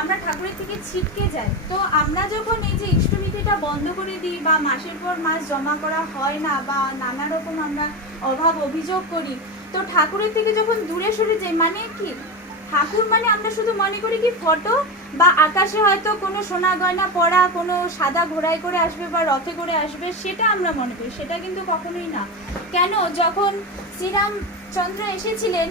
আমরা ঠাকুরের থেকে ছিটকে যাই। তো আমরা যখন এই যে ইষ্টভীতিটা বন্ধ করে দিই বা মাসের পর মাস জমা করা হয় না বা নানা রকম আমরা অভাব অভিযোগ করি, তো ঠাকুরের থেকে যখন দূরে সরে যাই, মানে কি ঠাকুর মানে আমরা শুধু মনে করি কি ফটো বা আকাশে হয়তো কোনো সোনা গয়না পরা কোনো সাদা ঘোড়ায় করে আসবে বা রথে করে আসবে, সেটা আমরা মনে করি। সেটা কিন্তু কখনোই না। কেন, যখন শ্রীরামচন্দ্র এসেছিলেন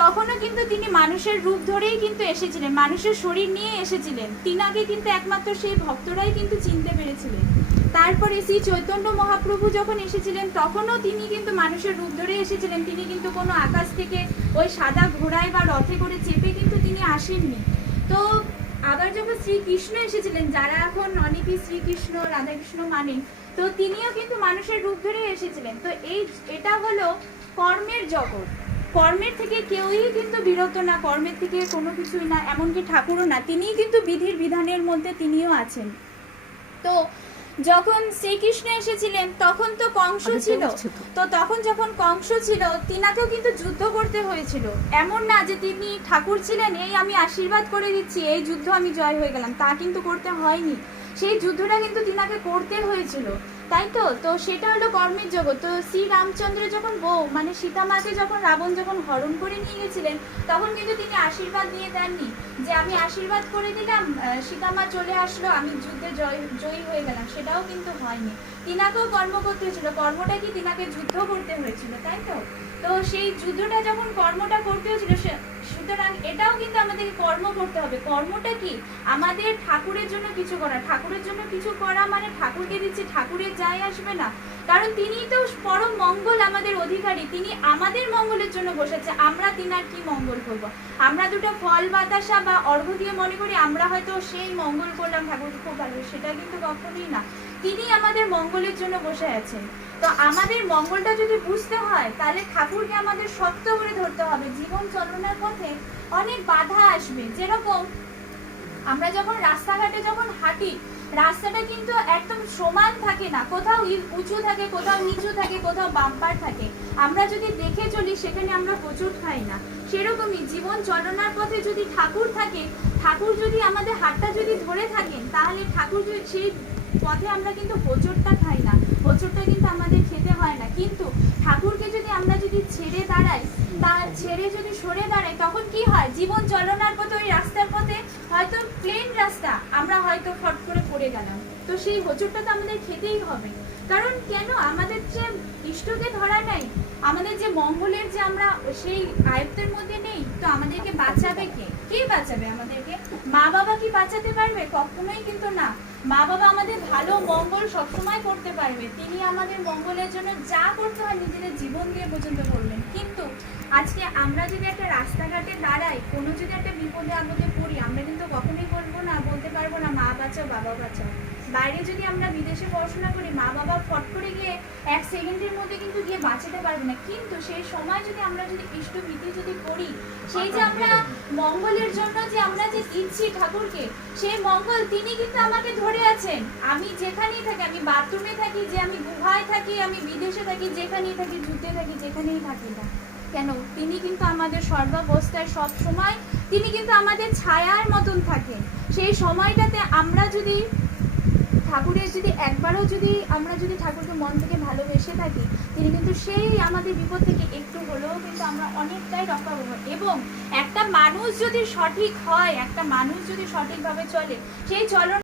তখনও কিন্তু তিনি মানুষের রূপ ধরেই কিন্তু এসেছিলেন, মানুষের শরীর নিয়ে এসেছিলেন। তিনাকে কিন্তু একমাত্র সেই ভক্তরাই কিন্তু চিনতে পেরেছিলেন। তারপরে শ্রী চৈতন্য মহাপ্রভু যখন এসেছিলেন তখনও তিনি কিন্তু মানুষের রূপ ধরে এসেছিলেন। তিনি কিন্তু কোনো আকাশ থেকে ওই সাদা ঘোড়ায় বা রথে করে চেপে কিন্তু তিনি আসেননি। তো আবার যখন শ্রীকৃষ্ণ এসেছিলেন, যারা এখন অনেকেই শ্রীকৃষ্ণ রাধাকৃষ্ণ মানেন, তো তিনিও কিন্তু মানুষের রূপ ধরে এসেছিলেন। তো এটা হলো কর্মের জগৎ। কর্মের থেকে কেউই কিন্তু বিরত না, কর্মের থেকে কোনো কিছুই না, এমনকি ঠাকুরও না। তিনিই কিন্তু বিধির বিধানের মধ্যে তিনিও আছেন। তো যখন শ্রীকৃষ্ণ এসেছিলেন তখন তো কংস ছিল। তো তখন যখন কংস ছিল তিনাকেও কিন্তু যুদ্ধ করতে হয়েছিল। এমন না যে তিনি ঠাকুর ছিলেন, এই আমি আশীর্বাদ করে দিচ্ছি, এই যুদ্ধ আমি জয় হয়ে গেলাম, তা কিন্তু করতে হয়নি। সেই যুদ্ধটা কিন্তু তিনাকে করতে হয়েছিল, তাই তো। তো সেটা হলো কর্মের জগৎ। তো শ্রী রামচন্দ্র যখন বউ মানে সীতা মাকে যখন রাবণ যখন হরণ করে নিয়ে গেছিলেন, তখন কিন্তু তিনি আশীর্বাদ দিয়ে দেননি যে আমি আশীর্বাদ করে দিলাম, সীতা মা চলে আসলো, আমি যুদ্ধে জয়ী হয়ে গেলাম, সেটাও কিন্তু হয়নি। তিনাকেও কর্ম করতে হয়েছিল। কর্মটা কি, তিনাকে যুদ্ধ করতে হয়েছিল, তাই তো। তো সেই যুদ্ধটা যখন কর্মটা করতে হয়েছিল, সুতরাং এটাও কিন্তু আমাদেরকে কর্ম করতে হবে। কর্মটা কি, আমাদের ঠাকুরের জন্য কিছু করা। ঠাকুরের জন্য কিছু করা মানে ঠাকুরকে দিচ্ছি, ঠাকুরের যায় আসবে না, কারণ তিনি তো পরম মঙ্গল আমাদের অধিকারী। তিনি আমাদের মঙ্গলের জন্য বসেছে, আমরা তিনার কি মঙ্গল করব। আমরা দুটো ফল বাতাসা বা অর্ঘ্য দিয়ে মনে করি আমরা হয়তো সেই মঙ্গল করলাম, ঠাকুরকে খুব ভালো, সেটা কিন্তু কখনোই না। তিনি আমাদের মঙ্গলের জন্য বসে আছেন। তো আমাদের মঙ্গলটা যদি বুঝতে হয় তাহলে ঠাকুরকে আমাদের শক্ত করে ধরতে হবে। জীবন চলনের পথে অনেক বাধা আসবে। যেরকম আমরা যখন রাস্তাঘাটে যখন হাঁটি, রাস্তাটা কিন্তু একদম সমান থাকে না, কোথাও উঁচু থাকে, কোথাও নিচু থাকে, কোথাও বাম্পার থাকে। আমরা যদি দেখে চলি সেখানে আমরা হোঁচট খাই না। সেরকমই জীবন চলনার পথে যদি ঠাকুর থাকে, ঠাকুর যদি আমাদের হাতটা যদি ধরে থাকেন, তাহলে ঠাকুর সেই পথে আমরা কিন্তু হোঁচটটা খাই না, হোঁচটটা কিন্তু আমাদের খেতে হয় না। কিন্তু ঠাকুরকে যদি আমরা যদি ছেড়ে দাঁড়াই, তা ছেড়ে যদি সরে দাঁড়াই, তখন কি হয়, জীবন চলনার পথে ওই রাস্তার পথে হয়তো প্লেন রাস্তা, আমরা হয়তো ফট করে পড়ে গেলাম, তো সেই হোঁচটটা তো আমাদের খেতেই হবে। কারণ কেন, আমাদের যে ইষ্টকে ধরা নাই, আমাদের যে মঙ্গলের যে আমরা সেই আয়ত্তের মধ্যে নেই, তো আমাদেরকে বাঁচাবে কে? কে বাঁচাবে আমাদেরকে? মা বাবা কি বাঁচাতে পারবে? কখনোই কিন্তু না। মা বাবা আমাদের ভালো মঙ্গল সবসময় করতে পারবে, তিনি আমাদের মঙ্গলের জন্য যা করতে হয় নিজেদের জীবন দিয়ে পর্যন্ত করবেন। কিন্তু আজকে আমরা যদি একটা রাস্তাঘাটে দাঁড়াই, কোনো যদি একটা বিপদে আপদে পড়ি, আমরা কিন্তু কখনোই বলতে পারবো না মা বাঁচাও বাবা বাঁচাও। বাইরে যদি আমরা বিদেশে পড়াশোনা করি, মা বাবা ফট করে গিয়ে এক সেকেন্ডের মধ্যে কিন্তু গিয়ে বাঁচাতে পারবে না। কিন্তু সেই সময় যদি আমরা যদি ইষ্টভীতি যদি করি, সেই যে আমরা মঙ্গলের জন্য যে আমরা যে দিচ্ছি ঠাকুরকে, সেই মঙ্গল তিনি কিন্তু আমাকে ধরে আছেন। আমি যেখানেই থাকি, আমি বাথরুমে থাকি, যে আমি গুহায় থাকি, আমি বিদেশে থাকি, যেখানেই থাকি, যুদ্ধে থাকি, যেখানেই থাকি না কেন, তিনি কিন্তু আমাদের সর্বাবস্থায় সব সময় তিনি কিন্তু আমাদের ছায়ার মতন থাকেন। সেই সময়টাতে আমরা যদি ঠাকুরের যদি একবারও যদি আমরা যদি ঠাকুরকে মন থেকে ভালোবেসে থাকি, তিনি কিন্তু সেই আমাদের বিপদ থেকে একটু হলেও কিন্তু আমরা অনেকটাই রক্ষা পাবো। এবং একটা মানুষ যদি সঠিক হয়, একটা মানুষ যদি সঠিকভাবে চলে, সেই চলন